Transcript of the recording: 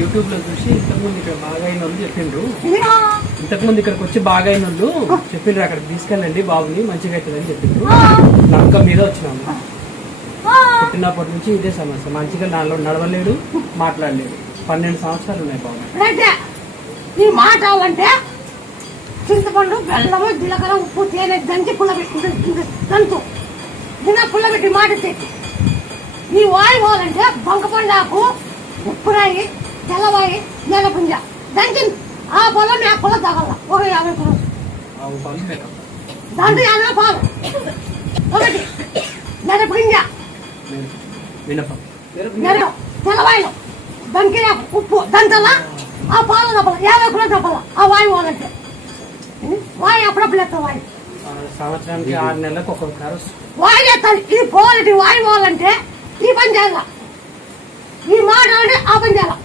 YouTube లో చూసి ఇంతకుముందు ఇక్కడ బాగా అయిన వాళ్ళు చెప్పిండ్రు. ఇంతకుముందు ఇక్కడికి వచ్చి బాగా అయిన వాళ్ళు చెప్పిండ్రు అక్కడికి తీసుకెళ్ళండి బాబుని మంచిగా అవుతుందని చెప్పిండ్రు. నమ్మకం మీద వచ్చినాము. పుట్టినప్పటి నుంచి ఇదే సమస్య, మంచిగా నాలో నడవలేడు, మాట్లాడలేడు. 12 సంవత్సరాలు ఉన్నాయి బాబు. ఈ మాట అంటే చింతపండు బెల్లము జీలకర్ర ఉప్పు తేనె దంచి పుల్లబెట్టి దంతు దిన పుల్లబెట్టి మాట తెచ్చి ఈ వాయి పోవాలంటే బంకపండాకు ఉప్పురాయి తెల్లవాయి నేలపుంజ దంచి ఆ పొలం మేక పొలం తగల ఒక 50 కిలోలు దాంట్లో 50 పాలు ఒకటి నెరపుంజ తెల్లవాయిలు దంకిన ఉప్పు దంతల ఆ పాలు తప్పల 50 కిలోలు తప్పల ఆ వాయి పోవాలంటే వాయి అప్పుడప్పుడు ఎత్తా వాయి సంవత్సరానికి 6 నెలలకు ఒక్కొక్కసారి వాయి ఎత్తాలి. ఇది పోవాలంటే వాయి పోవాలంటే ఈ పని చేయాల, ఈ మాట అంటే ఆ పని చేయాల.